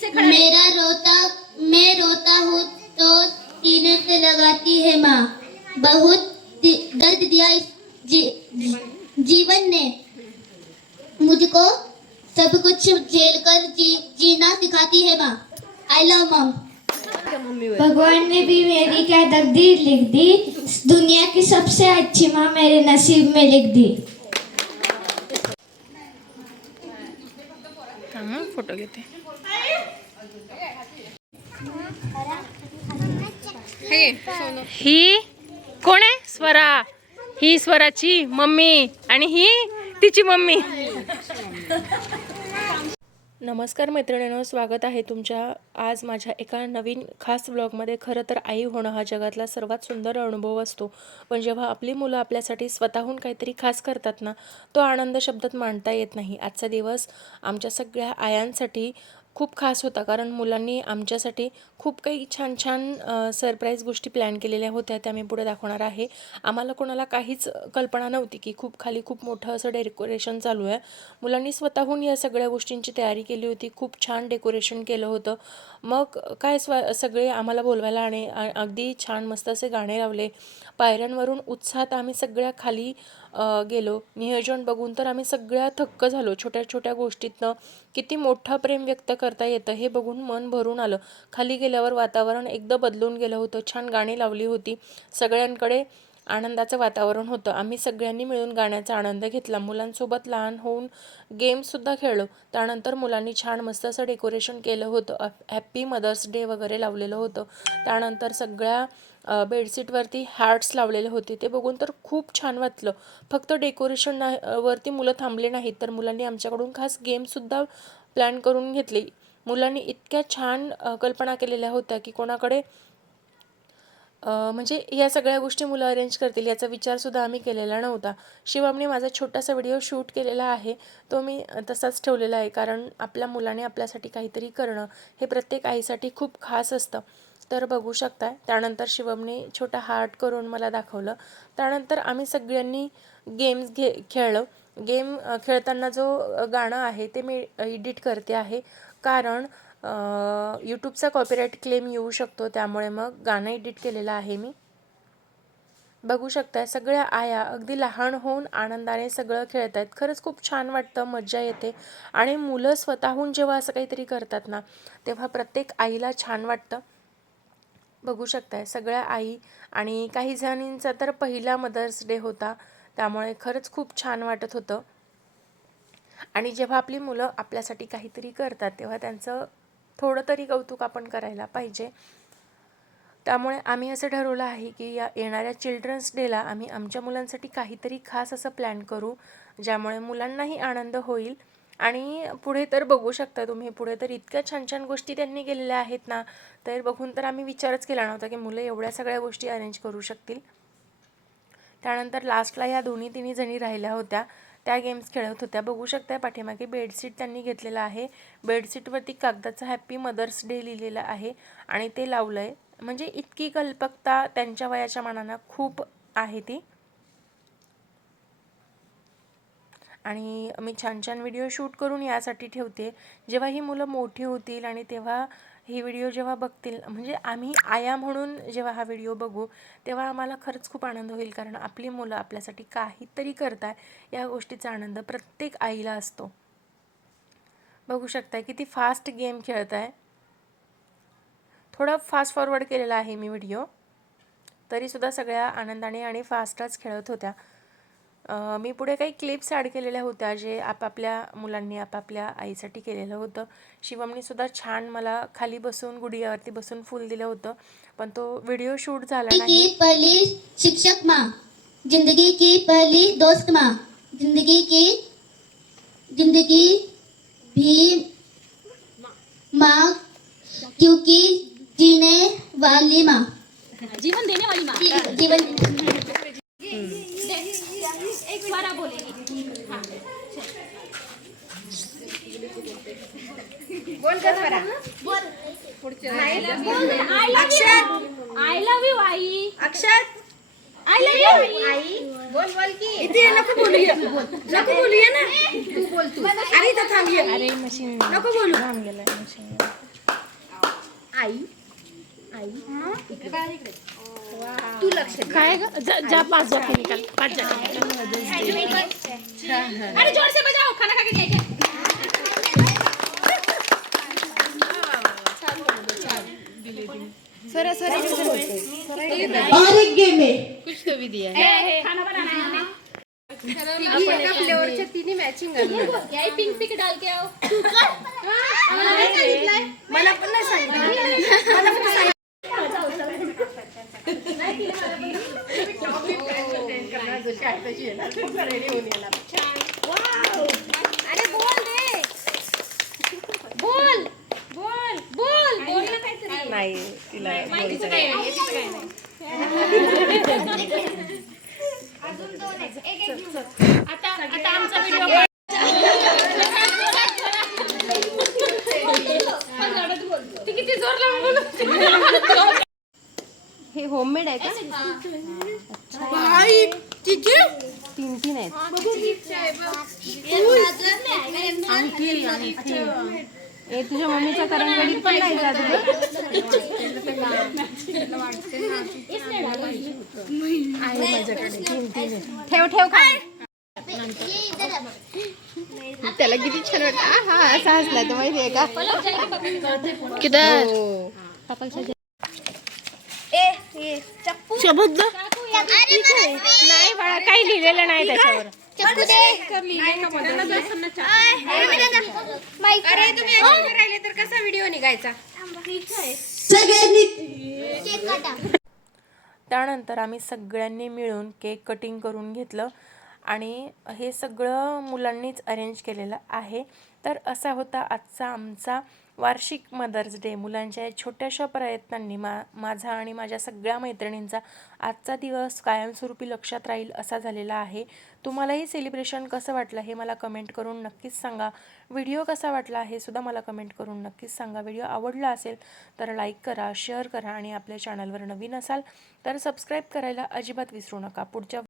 से खड़ा मैं रोता हूँ तो सीने से लगाती है माँ। बहुत दर्द दिया इस जीवन ने मुझको, सब कुछ झेल कर जीना सिखाती है माँ। I love Maugham. भगवान ने भी मेरी क्या तकदीर लिख दी, दुनिया की सबसे अच्छी माँ मेरे नसीब में लिख दी। फोटो घेते। ही कोण आहे? स्वरा। ही स्वराची मम्मी आणि ही तिची मम्मी। नमस्कार मैत्रिणींनो, स्वागत आहे तुमच्या आज माझ्या एका नवीन खास व्लॉगमध्ये। खरं तर आई होणं हा जगातला सर्वात सुंदर अनुभव असतो, पण जेव्हा आपली मुलं आपल्यासाठी स्वतःहून काहीतरी खास करतात ना, तो आनंद शब्दात मांडता येत नाही। आजचा दिवस आमच्या सगळ्या आयांसाठी खूप खास होता, कारण मुलांनी आमच्यासाठी खूप काही छान छान सरप्राईज गोष्टी प्लॅन केलेल्या होत्या, त्या मी पुढे दाखवणार आहे। आम्हाला कोणाला काहीच कल्पना नव्हती की खूप मोठं असं डेकोरेशन चालू आहे। मुलांनी स्वतःहून या सगळ्या गोष्टींची तयारी केली होती, खूप छान डेकोरेशन केलं होतं। मग काय सगळे आम्हाला बोलवायला आणि अगदी छान मस्त असे गाणे लावले। पायऱ्यांवरून उत्साहात आम्ही सगळ्या खाली गेलो। नियोजन बघून तर आम्ही सगळ्या थक्क झालो। छोट्या छोट्या गोष्टीतनं किती मोठं प्रेम व्यक्त करता येतं हे बघून मन भरून आलं। खाली गेल्यावर वातावरण एकदम बदलून गेलं होतं। छान गाणी लावली होती, सगळ्यांकडे आनंदाचं वातावरण होतं। आम्ही सगळ्यांनी मिळून गाण्याचा आनंद घेतला। मुलांसोबत लहान होऊन गेमसुद्धा खेळलो। त्यानंतर मुलांनी छान मस्त असं डेकोरेशन केलं होतं, हॅप्पी मदर्स डे वगैरे लावलेलं होतं। त्यानंतर सगळ्या बेडशीटवरती हार्ट्स लावलेले होते, ते बघून तर खूप छान वाटलं। फक्त डेकोरेशन वरती मुलं थांबले नाहीत, तर मुलांनी आमच्याकडून खास गेमसुद्धा प्लॅन करून घेतली। मुलांनी इतक्या छान कल्पना केलेल्या होत्या की कोणाकडे म्हणजे या सगळ्या गोष्टी मुलं अरेंज करतील याचा विचारसुद्धा आम्ही केलेला नव्हता। शिवमने माझा छोटासा व्हिडिओ शूट केलेला आहे, तो मी तसाच ठेवलेला आहे, कारण आपल्या मुलाने आपल्यासाठी काहीतरी करणं हे प्रत्येक आईसाठी खूप खास असतं। तर बघू शकताय, त्यानंतर शिवमने छोटा हार्ट करून मला दाखवलं। त्यानंतर आम्ही सगळ्यांनी गेम्स खेळलो। गेम खेळताना जो गाणं आहे ते मी एडिट करते आहे, कारण यूट्यूबचा कॉपीराईट क्लेम येऊ शकतो, त्यामुळे मग गाणं एडिट केलेलं आहे मी। बघू शकताय सगळ्या आया अगदी लहान होऊन आनंदाने सगळं खेळत आहेत। खरंच खूप छान वाटतं, मज्जा येते। आणि मुलं स्वतःहून जेव्हा असं काहीतरी करतात ना, तेव्हा प्रत्येक आईला छान वाटतं। बघू शकताय सगळ्या आई, आणि काही जणींचा तर पहिला मदर्स डे होता, त्यामुळे खरंच खूप छान वाटत होतं। आणि जेव्हा आपली मुलं आपल्यासाठी काहीतरी करतात तेव्हा त्यांचं थोडं तरी कौतुक आपण करायला पाहिजे। त्यामुळे आम्ही असं ठरवलं आहे की या येणाऱ्या चिल्ड्रन्स डेला आम्ही आमच्या मुलांसाठी काहीतरी खास असं प्लॅन करू, ज्यामुळे मुलांनाही आनंद होईल। आणि पुढे तर बघू शकता तुम्ही, पुढे तर इतक्या छान छान गोष्टी त्यांनी केलेल्या आहेत ना, तर बघून तर आम्ही विचारच केला नव्हता की मुलं एवढ्या सगळ्या गोष्टी अरेंज करू शकतील। त्यानंतर लास्टला या तिन्ही जणी राहिल्या होत्या, त्या गेम्स खेळत होत्या। बघू शकता पाठीमागे बेडशीट त्यांनी घेतलेलं आहे, बेडशीटवरती कागदाचा हॅप्पी मदर्स डे लिहिलेला आहे आणि ते लावलं आहे। म्हणजे इतकी कल्पकता त्यांच्या वयाच्या मानानं खूप आहे ती। आणि मी छान छान व्हिडिओ शूट करून यासाठी ठेवते, जेव्हा ही मुलं मोठी होतील आणि तेव्हा ही व्हिडिओ जेव्हा बघतील, म्हणजे आम्ही आया म्हणून जेव्हा हा व्हिडिओ बघू तेव्हा आम्हाला खरंच खूप आनंद होईल, कारण आपली मुलं आपल्यासाठी काहीतरी करताय या गोष्टीचा आनंद प्रत्येक आईला असतो। बघू शकताय किती फास्ट गेम खेळताय। थोडा फास्ट फॉरवर्ड केलेला आहे मी व्हिडिओ, तरीसुद्धा सगळ्या आनंदाने आणि फास्टच खेळत होत्या। मी पुढे काही क्लिप्स ॲड केलेल्या होत्या, जे आपापल्या मुलांनी आपापल्या आईसाठी केलेलं होतं। शिवमने सुद्धा छान मला खाली बसून गुडियावरती बसून फूल दिलं होतं, पण तो व्हिडिओ शूट झाला नाही। की पहली शिक्षक माँ, जिंदगी की पहली दोस्त माँ, जिंदगी भी माँ, क्योंकि जीने वाली माँ, जीवन देने वाली माँ। जीवन एक स्वरा बोलेगी। बोल का स्वरा, बोल। पुढचे आई लव यू आई। अक्षर काय ग जा 5 जाके निकाल 5 जाके अरे जोर से बजाओ खाना खा के जाएंगे और एक गेम है कुछ तो भी दिया खाना बनाना है फ्लेवरच्या तिन्ही मॅचिंग यही पिंक पिक डाल के आओ मला पण नाही सांगितलं अरे बोल रे बोल बोल बोल बोल ना काहीतरी नाही तिला माहितीचं काय आहे तिचं काय नाही आता आमचा व्हिडिओ ती किती जोर लावून बोलत हे होममेड आहे का तीन आहेत ए तुझ्या मम्मीच्या करंगडीत पण नाही जात ठेव ठेव खाली त्याला किती छान वाटत हा असा हसला तर माहिती आहे का किती शब्द नाही बाळा काही लिहिलेलं नाही त्याच्यावर अरे तुम्ही असे राहिले तर कसा व्हिडिओ निघायचा त्यानंतर आम्ही सगळ्यांनी मिळून केक कटिंग करून घेतलं आणि हे सगळं मुलांनीच अरेंज केलेलं आहे. तर असा होता आजचा आमचा वार्षिक मदर्स डे. मुलांच्या या छोट्याशा प्रयत्नांनी माझा आणि माझ्या सगळ्या मैत्रिणींचा आजचा दिवस कायमस्वरूपी लक्षात राहील असा झालेला आहे. तुम्हालाही सेलिब्रेशन कसं वाटलं हे मला कमेंट करून नक्कीच सांगा. व्हिडिओ कसा वाटला हे सुद्धा मला कमेंट करून नक्कीच सांगा. व्हिडिओ आवडला असेल तर लाईक करा, शेअर करा आणि आपल्या चॅनलवर नवीन असाल तर सबस्क्राईब करायला अजिबात विसरू नका. पुढच्या